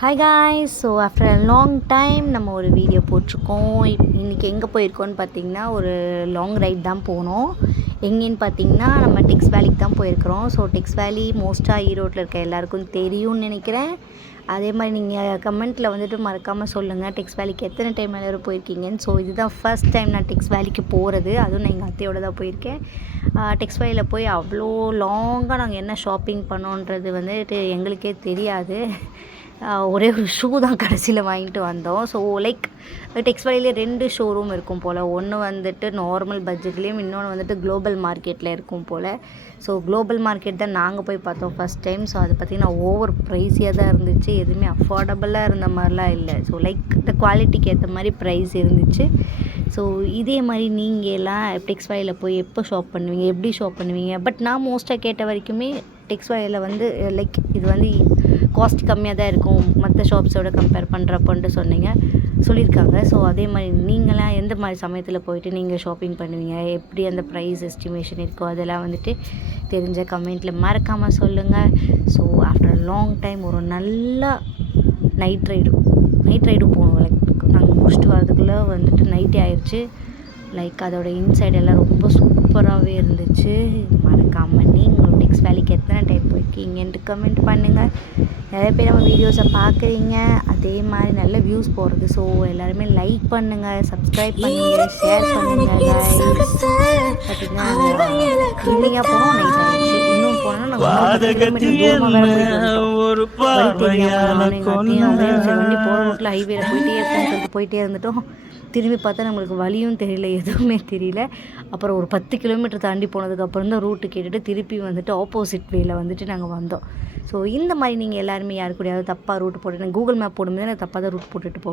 Hi guys. So after a long time நம்ம ஒரு video போட்டிருக்கோம். இன்றைக்கி எங்கே போயிருக்கோன்னு பார்த்தீங்கன்னா ஒரு லாங் ரைட் தான் போனோம். எங்கேன்னு பார்த்தீங்கன்னா நம்ம டெக்ஸ் வேலிக்கு தான் போயிருக்கிறோம். ஸோ டெக்ஸ் வேலி மோஸ்ட்டாக ஈரோட்டில் இருக்க எல்லாருக்கும் தெரியும்னு நினைக்கிறேன். அதே மாதிரி நீங்கள் கமெண்ட்டில் வந்துட்டு மறக்காமல் சொல்லுங்கள் டெக்ஸ் வேலிக்கு எத்தனை டைம் எல்லோரும் போயிருக்கீங்கன்னு. ஸோ இதுதான் ஃபர்ஸ்ட் டைம் நான் டெக்ஸ் வேலிக்கு போகிறது. அதுவும் நான் எங்கள் அத்தையோடு தான் போயிருக்கேன். டெக்ஸ் வேலியில் போய் அவ்வளோ லாங்காக நாங்கள் என்ன ஷாப்பிங் பண்ணோன்றது வந்துட்டு எங்களுக்கே தெரியாது. ஒரே ஒரு ஷூ தான் கடைசியில் வாங்கிட்டு வந்தோம். ஸோ லைக் டெக்ஸ் வேலியில் 2 ஷோரூம் இருக்கும் போல். ஒன்று வந்துட்டு நார்மல் பட்ஜெட்லேயும், இன்னொன்று வந்துட்டு குளோபல் மார்க்கெட்டில் இருக்கும் போல். ஸோ குளோபல் மார்க்கெட் தான் நாங்கள் போய் பார்த்தோம் ஃபஸ்ட் டைம். ஸோ அது பார்த்திங்கன்னா ஓவர் ப்ரைஸியாக தான் இருந்துச்சு. எதுவுமே அஃபோர்டபுளாக இருந்த மாதிரிலாம் இல்லை. ஸோ லைக் இந்த குவாலிட்டிக்கு ஏற்ற மாதிரி ப்ரைஸ் இருந்துச்சு. ஸோ இதே மாதிரி நீங்கள் எல்லாம் டெக்ஸ் வேலியில் போய் எப்போ ஷாப் பண்ணுவீங்க, எப்படி ஷாப் பண்ணுவீங்க? பட் நான் மோஸ்ட்டாக கேட்ட வரைக்குமே டெக்ஸ் வேலியில் வந்து லைக் இது வந்து காஸ்ட் கம்மியாக தான் இருக்கும் மற்ற ஷாப்ஸோட கம்பேர் பண்ணுறப்போன்ட்டு சொல்லியிருக்காங்க. ஸோ அதே மாதிரி நீங்களாம் எந்த மாதிரி சமயத்தில் போயிட்டு நீங்கள் ஷாப்பிங் பண்ணுவீங்க, எப்படி அந்த ப்ரைஸ் எஸ்டிமேஷன் இருக்கோ அதெல்லாம் வந்துட்டு தெரிஞ்ச கமெண்ட்டில் மறக்காமல் சொல்லுங்கள். ஸோ ஆஃப்டர் லாங் டைம் ஒரு நல்ல நைட் ரைடு போகணும். லைக் நாங்கள் முடிச்சுட்டு வரதுக்குள்ளே வந்துட்டு நைட்டே ஆயிடுச்சு. லைக் அதோட இன்சைட் எல்லாம் ரொம்ப சூப்பராகவே இருந்துச்சு. மறக்காமல் நீங்கள் டெக்ஸ் வேலிக்கு எத்தனை டைம் போயிருக்கீங்கன்ட்டு கமெண்ட் பண்ணுங்கள். நிறைய பேர் நம்ம வீடியோஸை பார்க்குறீங்க, அதே மாதிரி நல்ல வியூஸ் போகிறது. ஸோ எல்லாருமே லைக் பண்ணுங்கள், சப்ஸ்கிரைப் பண்ணுங்கள், ஷேர் பண்ணுங்கள். பார்த்தீங்கன்னா ஈவினிங்காக போனோம், நைட் ஆகிடுச்சு. இன்னும் போனால் நாங்கள் வண்டி போகிற ரோட்டில் ஹைவேல போயிட்டே இருந்துட்டோம். திரும்பி பார்த்தா நம்மளுக்கு வழியும் தெரியல, எதுவுமே தெரியல. அப்புறம் ஒரு 10 கிலோமீட்டர் தாண்டி போனதுக்கப்புறம் தான் ரூட்டு கேட்டுட்டு திருப்பி வந்துட்டு ஆப்போசிட் வேல வந்துட்டு நாங்கள் வந்தோம். ஸோ இந்த மாதிரி நீங்கள் எல்லாருமே யாரு கூடயாவது தப்பாக ரூட் போட்டு கூகுள் மேப் போடும்போது நான் தப்பாக தான் ரூட் போட்டுட்டு போவோம்.